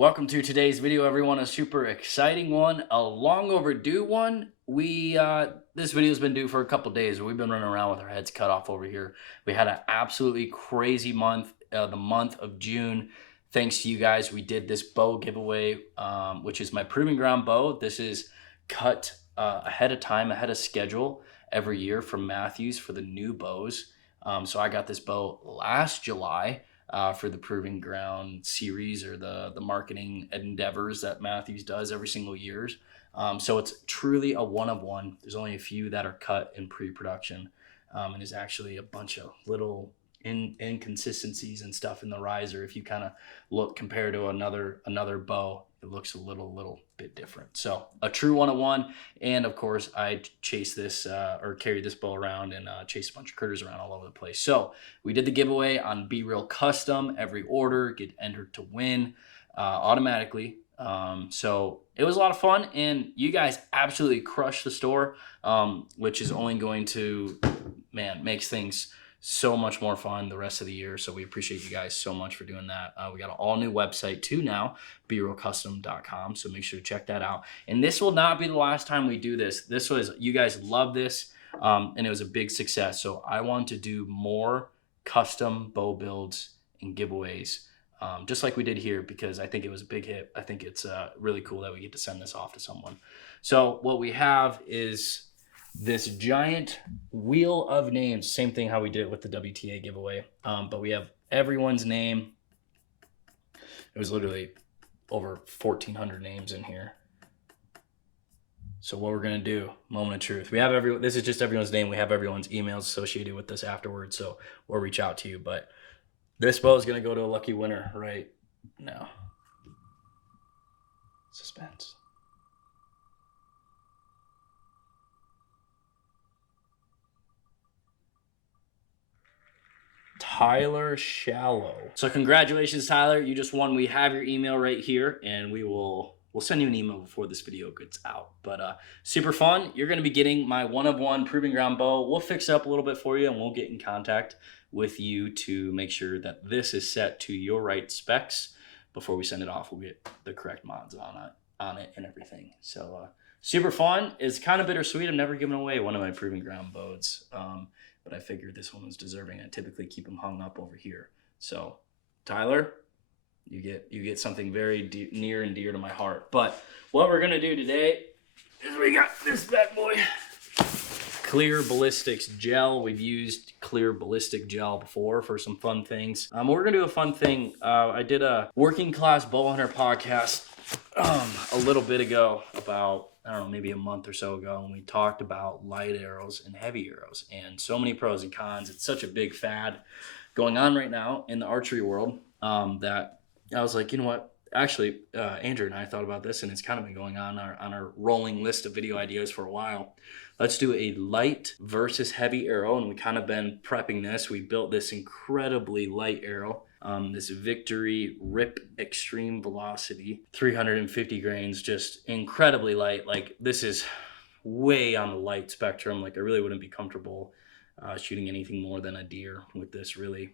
Welcome to today's video, everyone. A super exciting one, a long overdue one. This video has been due for a couple days. We've been running around with our heads cut off over here. We had an absolutely crazy month, the month of June. Thanks to you guys, we did this bow giveaway, which is my Proving Ground bow. This is cut ahead of time, ahead of schedule every year from Mathews for the new bows. So I got this bow last July. For the Proving Ground series or the marketing endeavors that Mathews does every single year. So it's truly a one of one. There's only a few that are cut in pre-production. And there's actually a bunch of little inconsistencies and stuff in the riser. If you kind of look compared to another bow, it looks a little bit different. So a true one-of-one. And of course I chase this or carry this bow around and chase a bunch of critters around all over the place. So we did the giveaway on Be Real Custom. Every order get entered to win automatically. So it was a lot of fun, and you guys absolutely crushed the store, which is only going to, makes things so much more fun the rest of the year. So we appreciate you guys so much for doing that. We got an all new website too now, BeRealCustom.com. So make sure to check that out. And this will not be the last time we do this. You guys love this, and it was a big success. So I want to do more custom bow builds and giveaways, just like we did here, because I think it was a big hit. I think it's really cool that we get to send this off to someone. So what we have is this giant wheel of names. Same thing how we did it with the WTA giveaway, but we have everyone's name. It was literally over 1,400 names in here. So what we're gonna do, moment of truth, we have this is just everyone's name. We have everyone's emails associated with this afterwards, so we'll reach out to you. But this bow is gonna go to a lucky winner right now. Suspense. Tyler Shallow. So congratulations, Tyler. You just won. We have your email right here, and we'll send you an email before this video gets out. But super fun. You're going to be getting my one-of-one Proving Ground bow. We'll fix it up a little bit for you, and we'll get in contact with you to make sure that this is set to your right specs. Before we send it off, we'll get the correct mods on it and everything. So super fun. It's kind of bittersweet. I've never given away one of my Proving Ground bows. But I figured this one was deserving. I typically keep them hung up over here. So, Tyler, you get something very near and dear to my heart. But what we're gonna do today is we got this bad boy, Clear Ballistics Gel. We've used Clear Ballistic Gel before for some fun things. We're gonna do a fun thing. I did a Working Class Bow Hunter podcast a little bit ago, about, I don't know, maybe a month or so ago, and we talked about light arrows and heavy arrows and so many pros and cons. It's such a big fad going on right now in the archery world, that I was like, you know what? Actually, Andrew and I thought about this, and it's kind of been going on our rolling list of video ideas for a while. Let's do a light versus heavy arrow, and we kind of been prepping this. We built this incredibly light arrow. This Victory Rip Extreme Velocity, 350 grains, just incredibly light. Like, this is way on the light spectrum. Like, I really wouldn't be comfortable shooting anything more than a deer with this, really.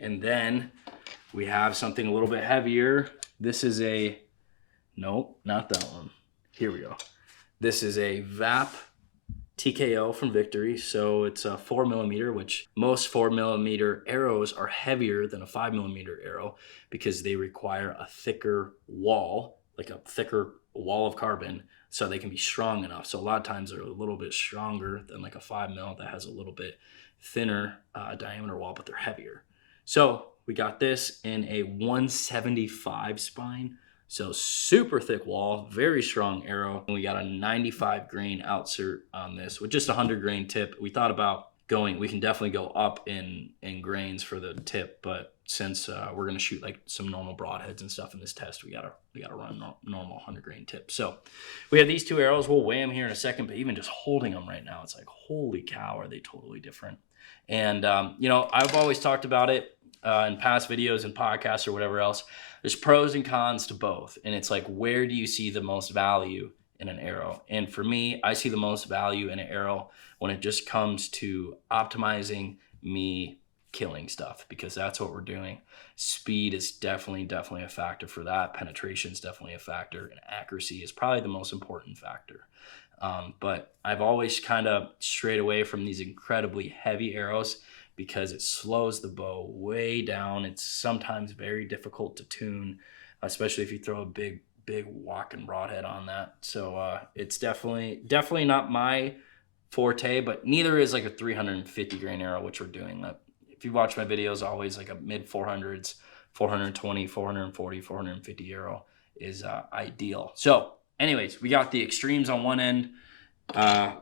And then we have something a little bit heavier. This is nope, not that one. Here we go. This is a VAP TKO from Victory. So it's a 4mm, which most 4mm arrows are heavier than a 5mm arrow because they require a thicker wall, like a thicker wall of carbon, so they can be strong enough. So a lot of times they're a little bit stronger than like a 5mm that has a little bit thinner diameter wall, but they're heavier. So we got this in a 175 spine. So super thick wall, very strong arrow. And we got a 95 grain outsert on this with just a 100 grain tip. We thought about we can definitely go up in grains for the tip, but since we're gonna shoot like some normal broadheads and stuff in this test, we gotta run normal 100 grain tip. So we have these two arrows. We'll weigh them here in a second, but even just holding them right now, it's like, holy cow, are they totally different? And you know, I've always talked about it in past videos and podcasts or whatever else. There's pros and cons to both. And it's like, where do you see the most value in an arrow? And for me, I see the most value in an arrow when it just comes to optimizing me killing stuff, because that's what we're doing. Speed is definitely a factor for that. Penetration is definitely a factor, and accuracy is probably the most important factor. But I've always kind of strayed away from these incredibly heavy arrows because it slows the bow way down. It's sometimes very difficult to tune, especially if you throw a big walking broadhead on that. So it's definitely not my forte, but neither is like a 350 grain arrow, which we're doing. If you watch my videos, always like a mid 400s, 420, 440, 450 arrow is ideal. So anyways, we got the extremes on one end,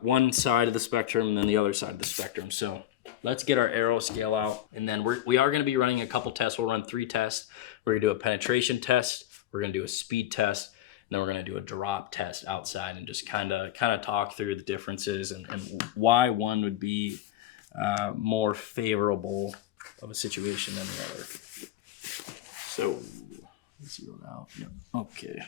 one side of the spectrum, and then the other side of the spectrum. So let's get our arrow scale out, and then we are going to be running a couple tests. We'll run 3 tests. We're going to do a penetration test, we're going to do a speed test, and then we're going to do a drop test outside, and just kind of talk through the differences and why one would be more favorable of a situation than the other. So zero out. Yep. Okay.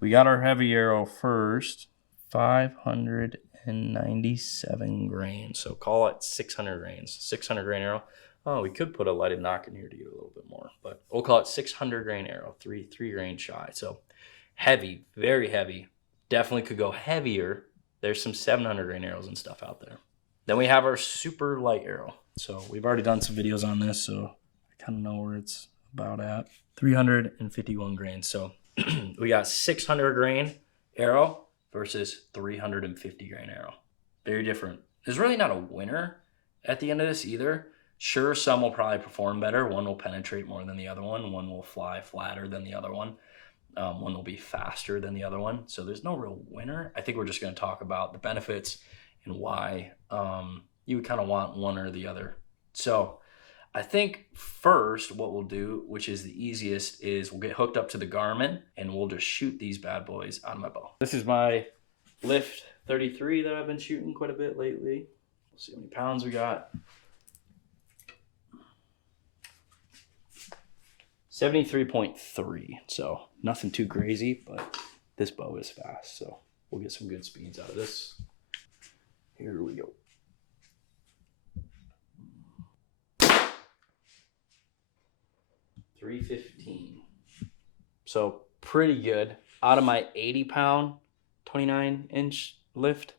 We got our heavy arrow first, 597 grains. So call it 600 grains. 600 grain arrow. Oh, we could put a lighted knock in here to get a little bit more, but we'll call it 600 grain arrow, three grain shy. So heavy, very heavy. Definitely could go heavier. There's some 700 grain arrows and stuff out there. Then we have our super light arrow. So we've already done some videos on this, so I kind of know where it's about at. 351 grains. So we got 600 grain arrow versus 350 grain arrow. Very different. There's really not a winner at the end of this either. Sure, some will probably perform better. One will penetrate more than the other one. One will fly flatter than the other one. One will be faster than the other one. So there's no real winner. I think we're just going to talk about the benefits and why you would kind of want one or the other. So I think first what we'll do, which is the easiest, is we'll get hooked up to the Garmin and we'll just shoot these bad boys out of my bow. This is my Lift 33 that I've been shooting quite a bit lately. We'll see how many pounds we got. 73.3, so nothing too crazy, but this bow is fast, so we'll get some good speeds out of this. Here we go. .315. So pretty good. Out of my 80-pound, 29-inch lift,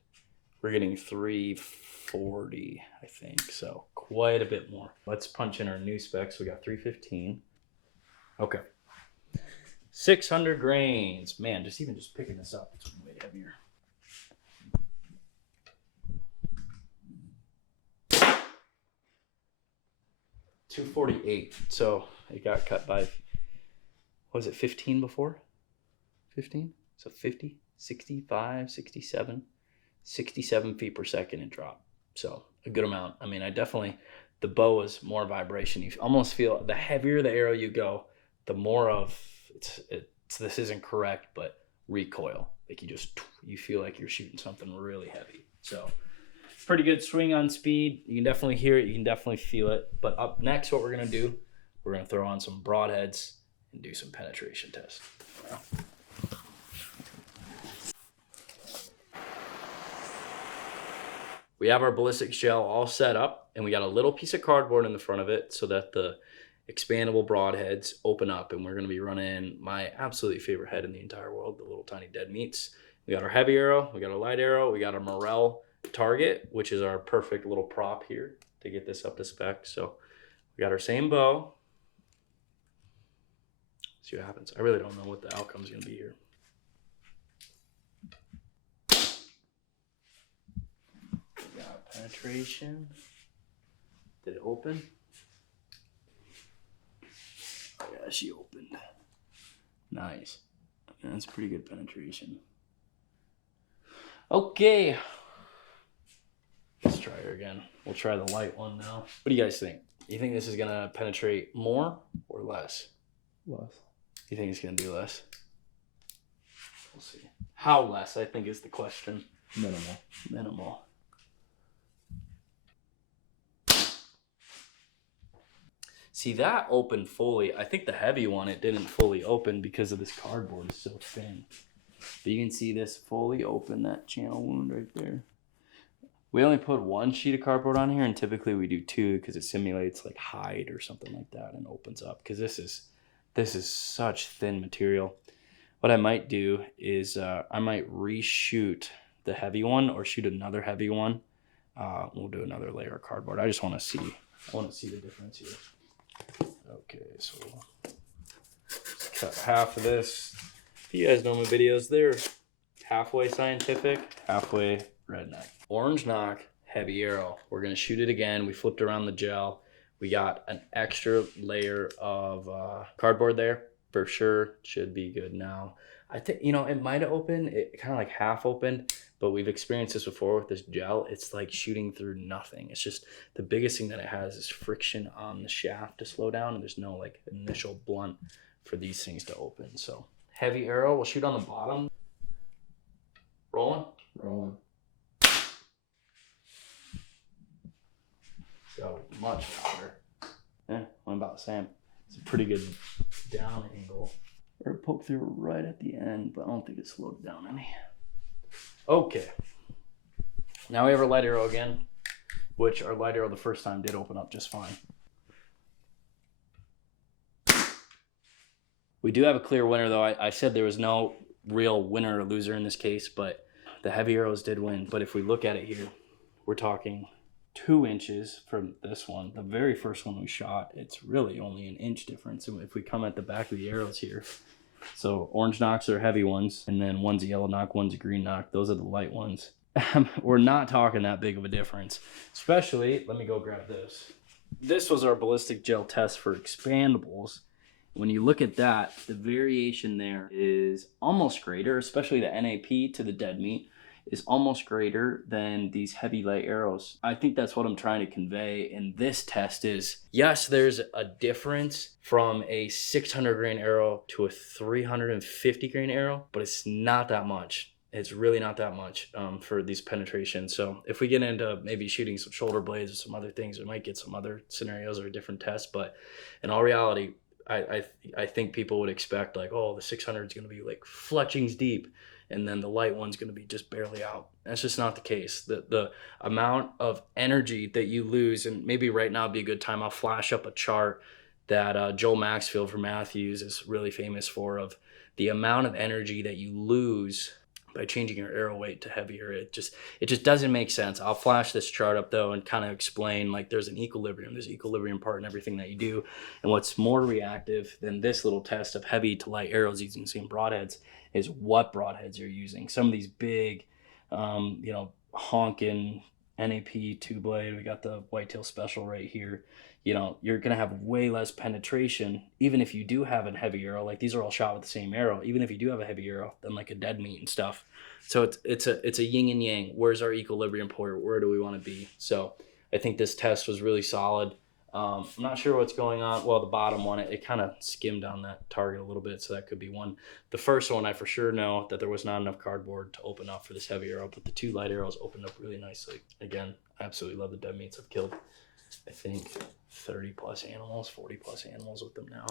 we're getting 340, I think. So quite a bit more. Let's punch in our new specs. We got 315. Okay. 600 grains. Man, just picking this up, it's way heavier. .248. So it got cut by, was it 15 before? 15? So 50, 65, 67, 67 feet per second it dropped. So a good amount. I mean, the bow is more vibration. You almost feel, the heavier the arrow you go, the more of, this isn't correct, but recoil. Like you feel like you're shooting something really heavy. So pretty good swing on speed. You can definitely hear it. You can definitely feel it. But up next, what we're going to do, we're going to throw on some broadheads and do some penetration tests. We have our ballistic shell all set up, and we got a little piece of cardboard in the front of it so that the expandable broadheads open up, and we're going to be running my absolutely favorite head in the entire world, the little tiny dead meats. We got our heavy arrow, we got our light arrow, we got our Morel target, which is our perfect little prop here to get this up to spec. So we got our same bow. See what happens. I really don't know what the outcome is going to be here. We got penetration. Did it open? Oh yeah, she opened. Nice. That's pretty good penetration. Okay. Let's try her again. We'll try the light one now. What do you guys think? You think this is gonna penetrate more or less? Less. You think it's gonna do less? We'll see. How less, I think, is the question. Minimal. See, that opened fully. I think the heavy one, it didn't fully open because of this cardboard is so thin. But you can see this fully open, that channel wound right there. We only put one sheet of cardboard on here, and typically we do two because it simulates like hide or something like that and opens up, because this is such thin material. What I might do is I might reshoot the heavy one or shoot another heavy one. We'll do another layer of cardboard. I want to see the difference here. Okay, so let's cut half of this. You guys know my videos, they're halfway scientific, halfway redneck. Orange Knock heavy arrow. We're gonna shoot it again. We flipped around the gel. We got an extra layer of cardboard there. For sure, should be good now. I think, it might have opened, it kind of like half opened, but we've experienced this before with this gel. It's like shooting through nothing. It's just the biggest thing that it has is friction on the shaft to slow down, and there's no like initial blunt for these things to open. So heavy arrow, we'll shoot on the bottom. Rolling? Rolling. So much louder. I'm about the same. It's a pretty good down angle. Or poke through right at the end, but I don't think it slowed it down any. Okay. Now we have our light arrow again, which our light arrow the first time did open up just fine. We do have a clear winner though. I said there was no real winner or loser in this case, but the heavy arrows did win. But if we look at it here, we're talking 2 inches from this one. The very first one we shot, it's really only an inch difference. And if we come at the back of the arrows here, so orange knocks are heavy ones, and then one's a yellow knock, one's a green knock. Those are the light ones. We're not talking that big of a difference. Especially, let me go grab this. This was our ballistic gel test for expandables. When you look at that, the variation there is almost greater, especially the NAP to the dead meat is almost greater than these heavy light arrows. I think that's what I'm trying to convey in this test is, yes, there's a difference from a 600 grain arrow to a 350 grain arrow, but it's not that much. It's really not that much for these penetrations. So if we get into maybe shooting some shoulder blades or some other things, we might get some other scenarios or different tests. But in all reality, I think people would expect like, oh, the 600 is going to be like fletchings deep, and then the light one's going to be just barely out. That's just not the case. The amount of energy that you lose, and maybe right now would be a good time, I'll flash up a chart that Joel Maxfield from Matthews is really famous for, of the amount of energy that you lose by changing your arrow weight to heavier. It just doesn't make sense. I'll flash this chart up though and kind of explain, like, there's an equilibrium part in everything that you do. And what's more reactive than this little test of heavy to light arrows using the same broadheads is what broadheads you're using. Some of these big, honking NAP 2-blade, we got the Whitetail Special right here. You're going to have way less penetration, even if you do have a heavy arrow. Like, these are all shot with the same arrow, even if you do have a heavy arrow, than like a dead meat and stuff. So it's a yin and yang. Where's our equilibrium point? Where do we want to be? So I think this test was really solid. I'm not sure what's going on. Well, the bottom one, it kind of skimmed on that target a little bit, so that could be one. The first one, I for sure know that there was not enough cardboard to open up for this heavy arrow, but the 2 light arrows opened up really nicely. Again, I absolutely love the dead meats. I've killed, I think, 30 plus animals, 40 plus animals with them now,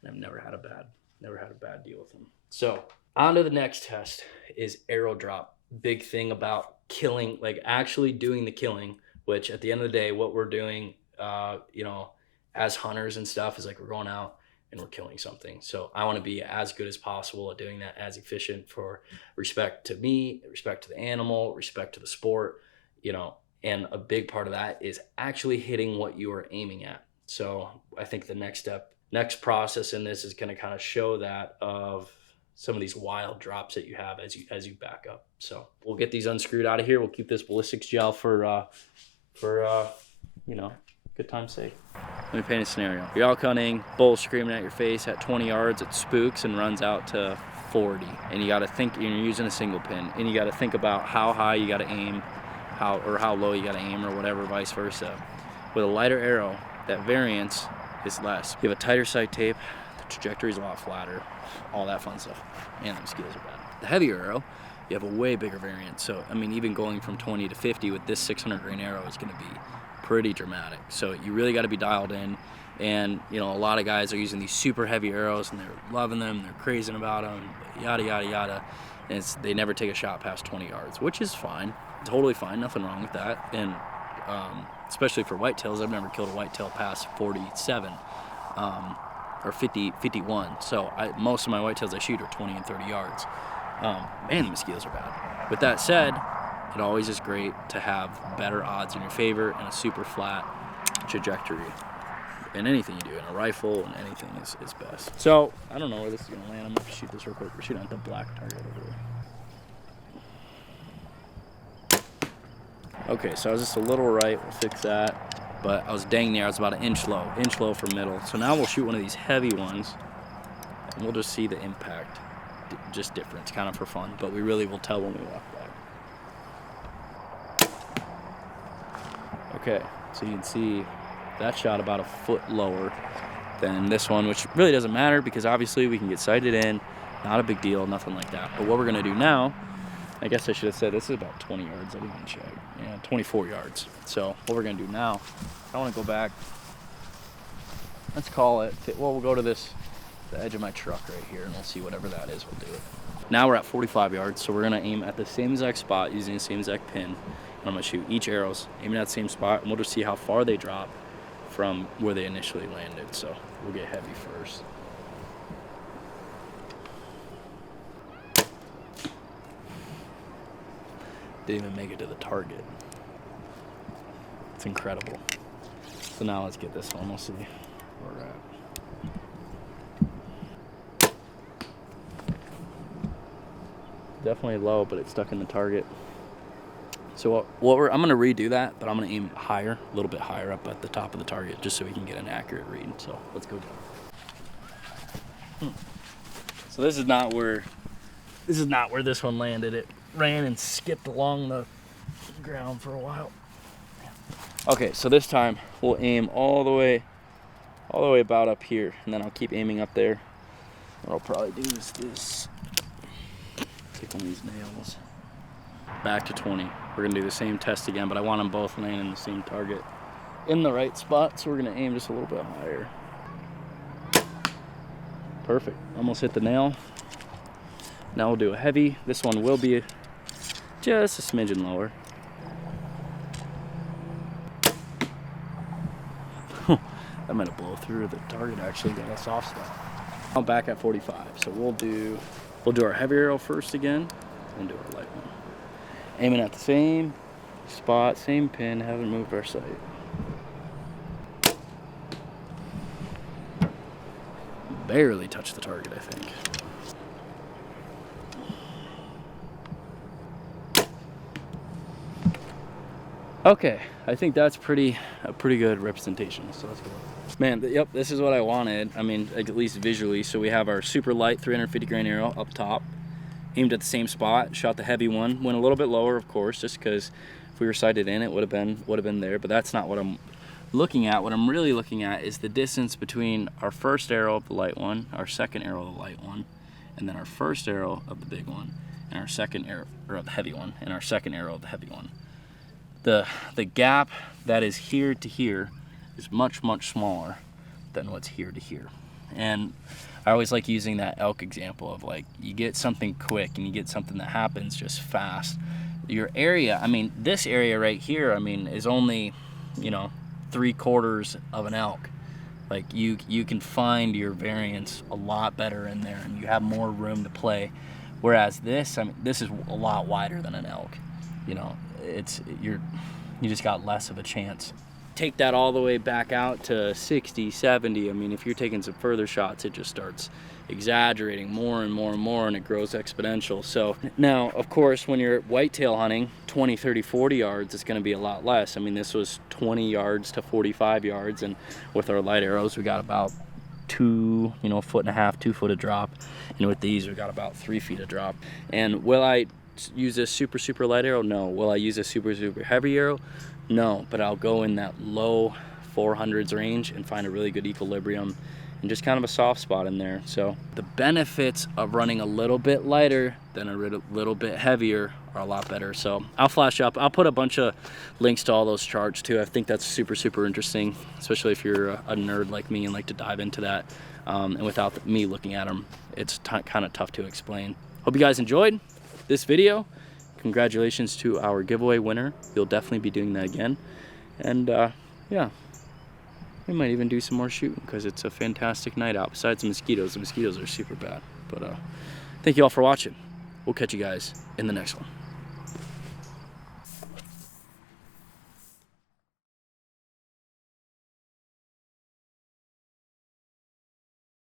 and I've never had a bad deal with them. So on to the next test is arrow drop. Big thing about killing, like actually doing the killing, which at the end of the day, what we're doing, as hunters and stuff, is like we're going out and we're killing something. So I want to be as good as possible at doing that, as efficient, for respect to me, respect to the animal, respect to the sport, and a big part of that is actually hitting what you are aiming at. So I think the next process in this is going to kind of show that of some of these wild drops that you have as you back up. So we'll get these unscrewed out of here. We'll keep this ballistics gel for good time's sake. Let me paint a scenario. You're out hunting, bull screaming at your face at 20 yards, it spooks and runs out to 40. And you got to think, you're using a single pin, and you got to think about how high you got to aim, how low you got to aim, or whatever, vice versa. With a lighter arrow, that variance is less. You have a tighter sight tape, the trajectory is a lot flatter, all that fun stuff, and the mosquitoes are bad. The heavier arrow, you have a way bigger variance. So, even going from 20 to 50 with this 600 grain arrow is going to be pretty dramatic. So you really got to be dialed in. And a lot of guys are using these super heavy arrows and they're loving them, they're crazing about them, yada yada yada, and they never take a shot past 20 yards, which is fine. totally fine, nothing wrong with that. And especially for whitetails, I've never killed a whitetail past 47 or 50, 51. So most of my whitetails I shoot are 20 and 30 yards. Man, the mosquitoes are bad. With that said, it always is great to have better odds in your favor and a super flat trajectory. And anything you do, in a rifle and anything is best. So, I don't know where this is going to land. I'm going to shoot this real quick. We're shooting at the black target over there. Okay, so I was just a little right. We'll fix that. But I was dang near. I was about an inch low for middle. So now we'll shoot one of these heavy ones. And we'll just see the impact. Just different. It's kind of for fun. But we really will tell when we walk back. Okay, so you can see that shot about a foot lower than this one, which really doesn't matter because obviously we can get sighted in. Not a big deal, nothing like that. But what we're gonna do now, I guess I should have said this is about 20 yards. I didn't even check. Yeah, 24 yards. So what we're gonna do now, I wanna go back. Let's call it, well, we'll go to the edge of my truck right here and we'll see whatever that is, we'll do it. Now we're at 45 yards, so we're gonna aim at the same exact spot using the same exact pin. And I'm gonna shoot each arrows, aiming at the same spot, and we'll just see how far they drop from where they initially landed. So we'll get heavy first. Didn't even make it to the target. It's incredible. So now let's get this one. We'll see where we're at. Definitely low, but it's stuck in the target. So I'm gonna redo that, but I'm gonna aim higher, a little bit higher up at the top of the target, just so we can get an accurate read. So let's go down. So this is not where this one landed. It ran and skipped along the ground for a while. Okay, so this time we'll aim all the way about up here, and then I'll keep aiming up there. What I'll probably do is this. Take one of these nails. Back to 20. We're gonna do the same test again, but I want them both landing the same target in the right spot, so we're gonna aim just a little bit higher. Perfect, almost hit the nail. Now we'll do a heavy. This one will be just a smidgen lower. That might have blown through the target, actually got a soft spot. I'm back at 45, so we'll do our heavy arrow first again, and do our light one. Aiming at the same spot, same pin, haven't moved our sight. Barely touched the target, I think. Okay, I think that's a pretty good representation, so let's go. Man, yep, this is what I wanted. I mean, at least visually. So we have our super light 350 grain arrow up top. Aimed at the same spot, shot the heavy one, went a little bit lower, of course, just because if we were sighted in, it would have been there. But that's not what I'm looking at. What I'm really looking at is the distance between our first arrow of the light one, our second arrow of the light one, and then our first arrow of the big one, and our second arrow of the heavy one, and our second arrow of the heavy one. The gap that is here to here is much smaller than what's here to here. And I always like using that elk example of, like, you get something quick and you get something that happens just fast. Your area, I mean, this area right here, I mean, is only, 3/4 of an elk. Like, you can find your variance a lot better in there, and you have more room to play. Whereas this, I mean, this is a lot wider than an elk. You just got less of a chance. Take that all the way back out to 60, 70. I mean, if you're taking some further shots, it just starts exaggerating more and more and more, and it grows exponential. So now, of course, when you're whitetail hunting 20, 30, 40 yards, it's going to be a lot less. I mean, this was 20 yards to 45 yards, and with our light arrows, we got about 2, 1.5 2 foot of drop, and with these, we got about 3 feet of drop. And will I use a super light arrow? No. Will I use a super heavy arrow? No, but I'll go in that low 400s range and find a really good equilibrium and just kind of a soft spot in there. So the benefits of running a little bit lighter than a little bit heavier are a lot better. So I'll flash up. I'll put a bunch of links to all those charts too. I think that's super interesting, especially if you're a nerd like me and like to dive into that. And without me looking at them, it's kind of tough to explain. Hope you guys enjoyed this video. congratulations to our giveaway winner. You'll definitely be doing that again. And yeah, we might even do some more shooting because it's a fantastic night out. Besides the mosquitoes are super bad. But thank you all for watching. We'll catch you guys in the next one.